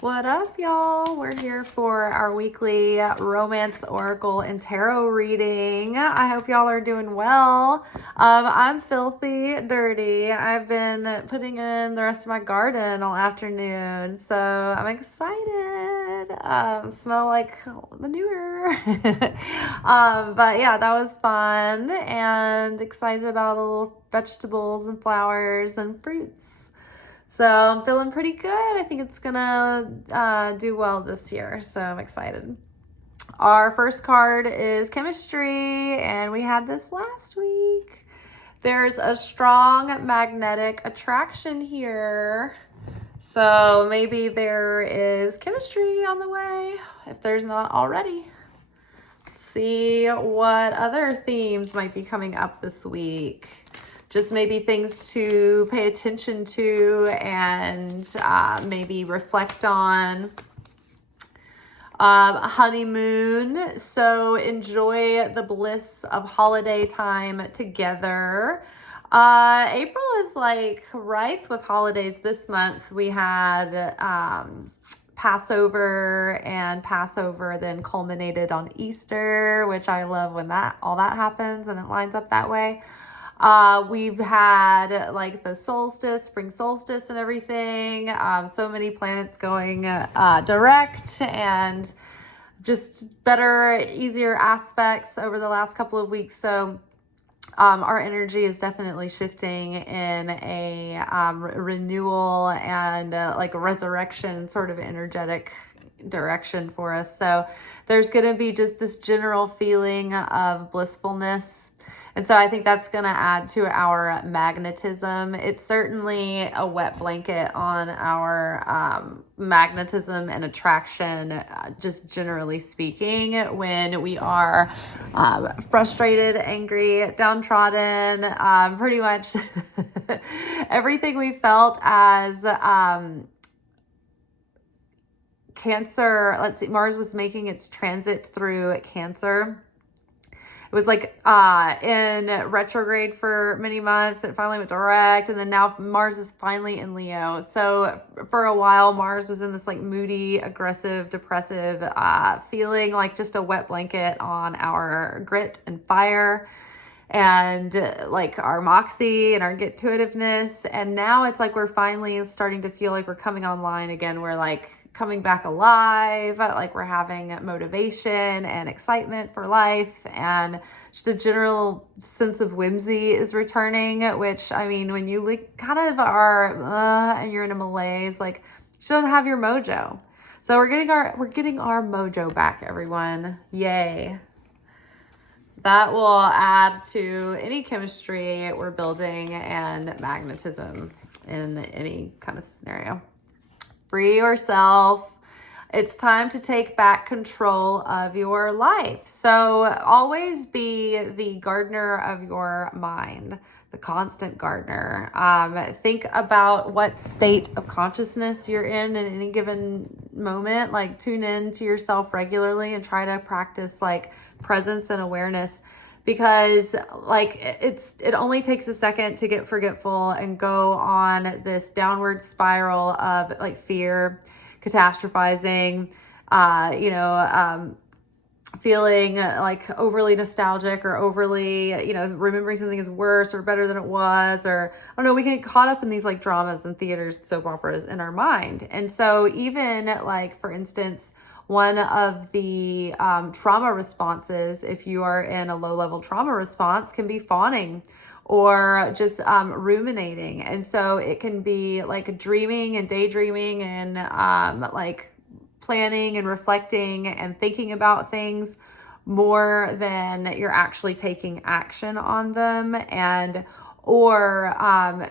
What up, y'all? We're here for our weekly romance oracle and tarot reading. I hope y'all are doing well. I'm filthy dirty. I've been putting in the rest of my garden all afternoon, so I'm excited. Smell like manure. But yeah, that was fun and excited about the little vegetables and flowers and fruits. So I'm feeling pretty good. I think it's gonna do well this year. So I'm excited. Our first card is chemistry, and we had this last week. There's a strong magnetic attraction here. So maybe there is chemistry on the way, if there's not already. Let's see what other themes might be coming up this week. Just maybe things to pay attention to and maybe reflect on. Honeymoon. So enjoy the bliss of holiday time together. April is like rife with holidays this month. We had Passover, and Passover then culminated on Easter, which I love when all that happens and it lines up that way. We've had like the solstice, spring solstice and everything. So many planets going direct and just better, easier aspects over the last couple of weeks. So our energy is definitely shifting in a renewal and like a resurrection sort of energetic direction for us. So there's going to be just this general feeling of blissfulness. And so I think that's going to add to our magnetism. It's certainly a wet blanket on our magnetism and attraction, just generally speaking, when we are frustrated, angry, downtrodden, pretty much everything we felt as Cancer. Let's see, Mars was making its transit through Cancer. It was like in retrograde for many months. It finally went direct, and then now Mars is finally in Leo. So for a while, Mars was in this like moody, aggressive, depressive feeling, like just a wet blanket on our grit and fire and like our moxie and our get-to-itiveness. And now it's like we're finally starting to feel like we're coming online again. We're like coming back alive, like we're having motivation and excitement for life, and just a general sense of whimsy is returning, which, I mean, when you like kind of are and you're in a malaise, like you don't have your mojo. So we're getting our mojo back, everyone. Yay. That will add to any chemistry we're building and magnetism in any kind of scenario. Free yourself. It's time to take back control of your life. So always be the gardener of your mind, the constant gardener. Think about what state of consciousness you're in at any given moment. Like tune in to yourself regularly and try to practice like presence and awareness. Because like it only takes a second to get forgetful and go on this downward spiral of like fear, catastrophizing, feeling like overly nostalgic or overly, remembering something is worse or better than it was, or I don't know, we can get caught up in these like dramas and theaters, soap operas in our mind. And so even like, for instance, one of the trauma responses, if you are in a low-level trauma response, can be fawning or just ruminating. And so it can be like dreaming and daydreaming and like planning and reflecting and thinking about things more than you're actually taking action on them, and or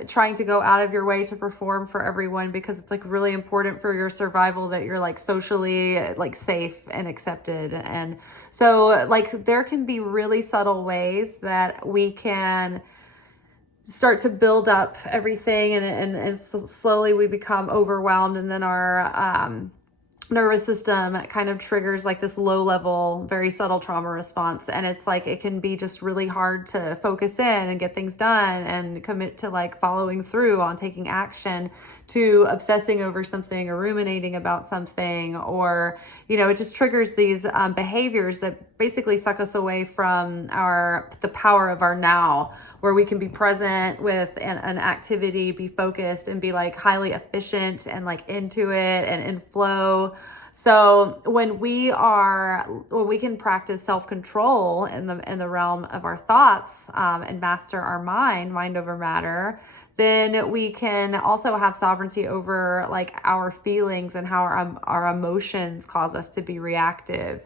trying to go out of your way to perform for everyone because it's like really important for your survival that you're like socially like safe and accepted. And so like there can be really subtle ways that we can start to build up everything, and slowly we become overwhelmed, and then our nervous system kind of triggers like this low level, very subtle trauma response. And it's like, it can be just really hard to focus in and get things done and commit to like following through on taking action to obsessing over something or ruminating about something, or, it just triggers these behaviors that basically suck us away from the power of our now, where we can be present with an activity, be focused, and be like highly efficient and like into it and in flow. So when we can practice self-control in the realm of our thoughts, and master our mind over matter, then we can also have sovereignty over like our feelings and how our emotions cause us to be reactive,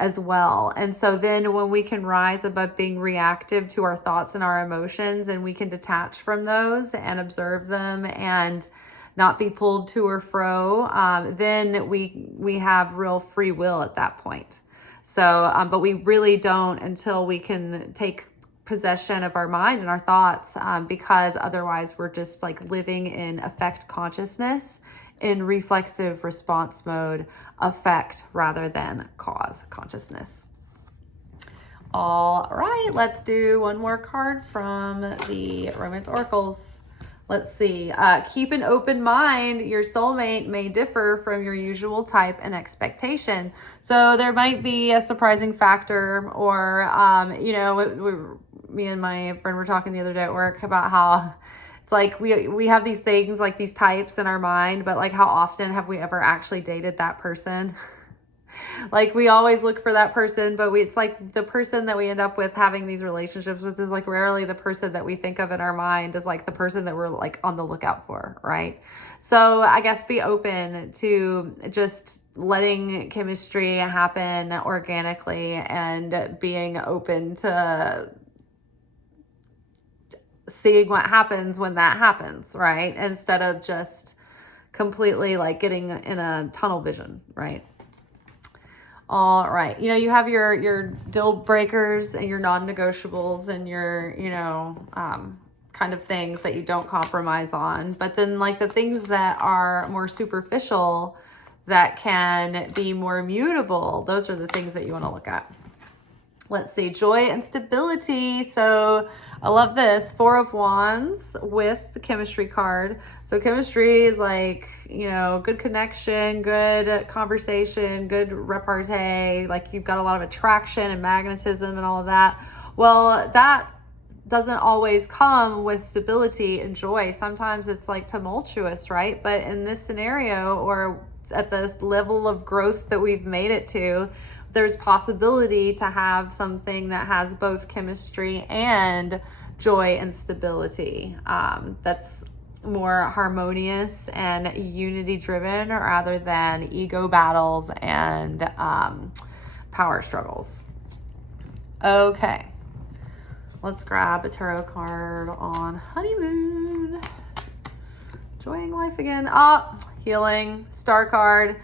as well. And so then when we can rise above being reactive to our thoughts and our emotions, and we can detach from those and observe them and not be pulled to or fro, then we have real free will at that point. So, but we really don't until we can take possession of our mind and our thoughts, because otherwise we're just like living in affect consciousness, in reflexive response mode, affect rather than cause consciousness. All right, let's do one more card from the Romance Oracles. Let's see. Keep an open mind. Your soulmate may differ from your usual type and expectation. So there might be a surprising factor, or, me and my friend were talking the other day at work about how it's like we have these things, like these types in our mind, but like how often have we ever actually dated that person? Like we always look for that person, but it's like the person that we end up with having these relationships with is like rarely the person that we think of in our mind as like the person that we're like on the lookout for, right? So I guess be open to just letting chemistry happen organically, and being open to seeing what happens when that happens, right? Instead of just completely like getting in a tunnel vision, right? All right. You have your deal breakers and your non-negotiables and your, kind of things that you don't compromise on. But then like the things that are more superficial that can be more mutable, those are the things that you want to look at. Let's see, joy and stability. So I love this, 4 of Wands with the chemistry card. So chemistry is like, good connection, good conversation, good repartee. Like you've got a lot of attraction and magnetism and all of that. Well, that doesn't always come with stability and joy. Sometimes it's like tumultuous, right? But in this scenario, or at this level of growth that we've made it to, there's possibility to have something that has both chemistry and joy and stability, that's more harmonious and unity driven, rather than ego battles and power struggles. Okay, let's grab a tarot card on honeymoon. Enjoying life again. Healing, star card.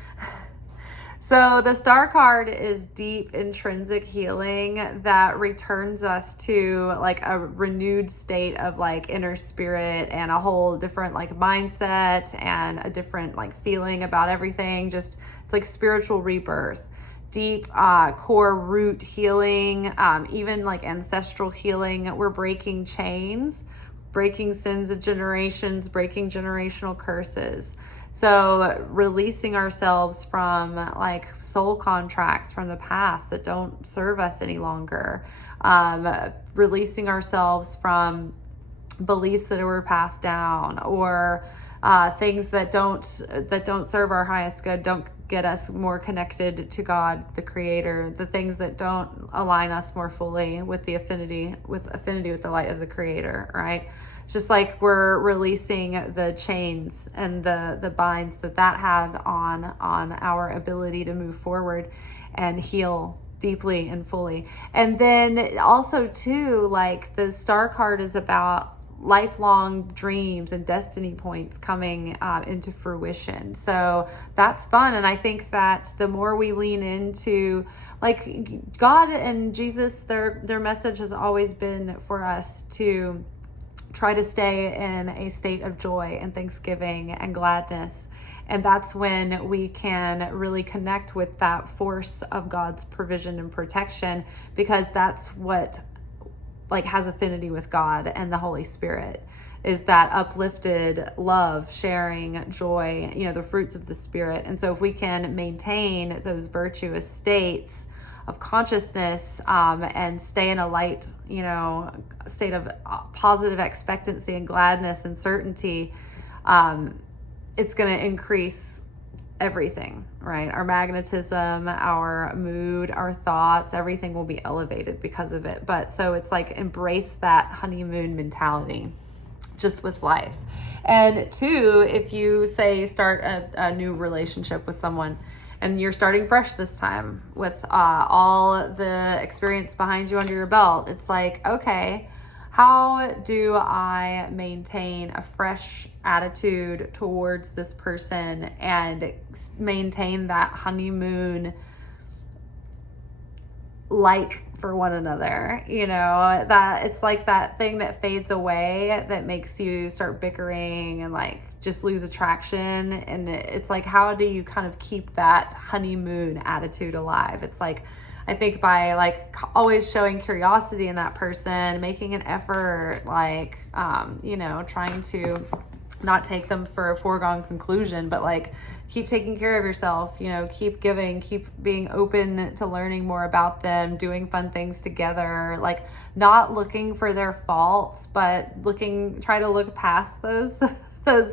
So the star card is deep intrinsic healing that returns us to like a renewed state of like inner spirit, and a whole different like mindset, and a different like feeling about everything. Just, it's like spiritual rebirth, deep core root healing, even like ancestral healing. We're breaking chains, breaking sins of generations, breaking generational curses. So releasing ourselves from like soul contracts from the past that don't serve us any longer. Releasing ourselves from beliefs that were passed down, or things that don't serve our highest good, don't get us more connected to God, the Creator, the things that don't align us more fully with the affinity with the light of the Creator, right? It's just like we're releasing the chains and the binds that had on our ability to move forward and heal deeply and fully. And then also too, like the star card is about lifelong dreams and destiny points coming into fruition. So that's fun. And I think that the more we lean into like God and Jesus, their message has always been for us to try to stay in a state of joy and thanksgiving and gladness. And that's when we can really connect with that force of God's provision and protection, because that's what like has affinity with God and the Holy Spirit. is that uplifted love, sharing, joy, the fruits of the Spirit. And so if we can maintain those virtuous states of consciousness, and stay in a light, state of positive expectancy and gladness and certainty, it's going to increase everything, right? Our magnetism, our mood, our thoughts, everything will be elevated because of it. But so it's like embrace that honeymoon mentality just with life. And two, if you say start a new relationship with someone and you're starting fresh this time with all the experience behind you under your belt, it's like, okay, how do I maintain a fresh attitude towards this person and maintain that honeymoon for one another? That it's like that thing that fades away that makes you start bickering and just lose attraction. And it's like, how do you kind of keep that honeymoon attitude alive? It's like, I think by always showing curiosity in that person, making an effort, trying to not take them for a foregone conclusion, but keep taking care of yourself, keep giving, keep being open to learning more about them, doing fun things together, not looking for their faults, but try to look past those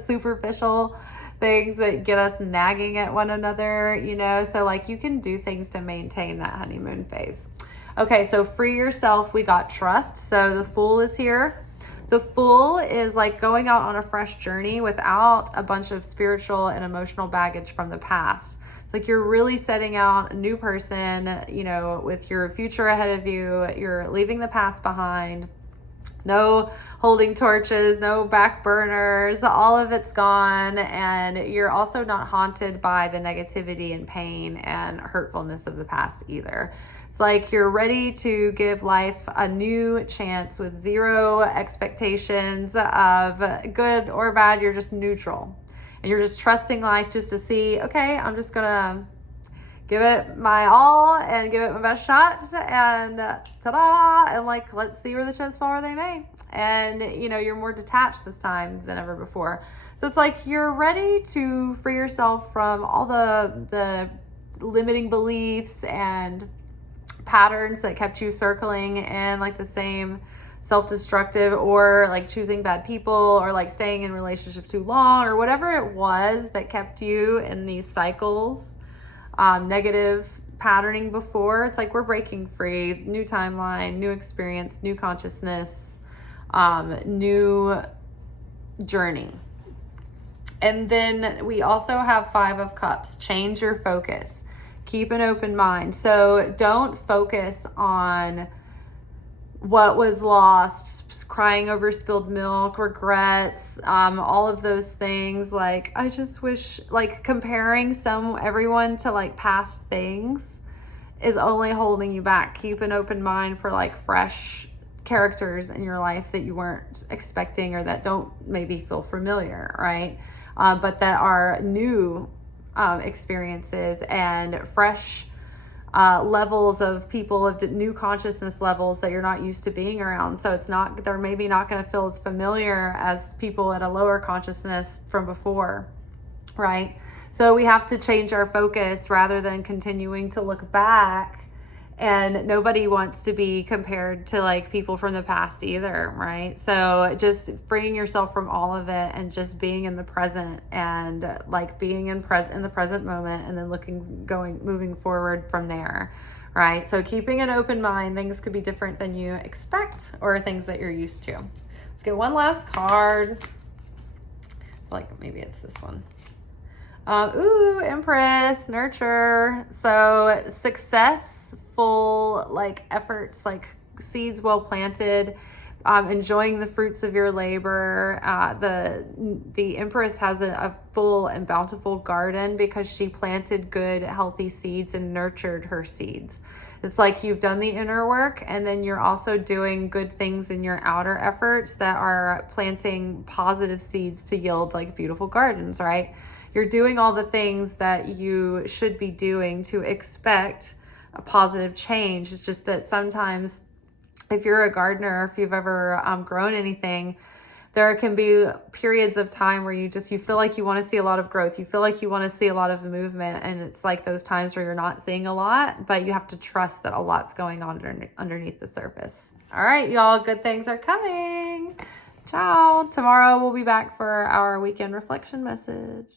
superficial things that get us nagging at one another, so you can do things to maintain that honeymoon phase. Okay, so free yourself, we got trust. So the Fool is here. The Fool is going out on a fresh journey without a bunch of spiritual and emotional baggage from the past. It's you're really setting out a new person, with your future ahead of you. You're leaving the past behind. No holding torches, no back burners, all of it's gone. And you're also not haunted by the negativity and pain and hurtfulness of the past either. It's you're ready to give life a new chance with zero expectations of good or bad. You're just neutral. And you're just trusting life just to see, okay, I'm just going to give it my all and give it my best shot, and ta-da, and let's see where the chips fall where they may. And you're more detached this time than ever before. So it's you're ready to free yourself from all the limiting beliefs and patterns that kept you circling in the same self-destructive, or choosing bad people, or staying in relationships too long, or whatever it was that kept you in these cycles, negative patterning before. It's we're breaking free, new timeline, new experience, new consciousness, new journey. And then we also have 5 of Cups. Change your focus. Keep an open mind. So don't focus on what was lost, crying over spilled milk, regrets, all of those things. I just wish, comparing everyone to past things is only holding you back. Keep an open mind for fresh characters in your life that you weren't expecting, or that don't maybe feel familiar, right? But that are new experiences and fresh levels of people, of new consciousness levels that you're not used to being around. So they're maybe not going to feel as familiar as people at a lower consciousness from before, right? So we have to change our focus rather than continuing to look back. And nobody wants to be compared to people from the past either, right? So just freeing yourself from all of it and just being in the present, and being in the present moment, and then moving forward from there, right? So keeping an open mind. Things could be different than you expect, or things that you're used to. Let's get one last card. Maybe it's this one. Empress, nurture. So successful, efforts, seeds well planted, enjoying the fruits of your labor. The Empress has a full and bountiful garden because she planted good, healthy seeds and nurtured her seeds. It's you've done the inner work, and then you're also doing good things in your outer efforts that are planting positive seeds to yield beautiful gardens, right? You're doing all the things that you should be doing to expect a positive change. It's just that sometimes if you're a gardener, if you've ever grown anything, There can be periods of time where you feel like you want to see a lot of growth. You feel like you want to see a lot of movement. And it's like those times where you're not seeing a lot, but you have to trust that a lot's going on underneath the surface. All right, y'all, good things are coming. Ciao. Tomorrow we'll be back for our weekend reflection message.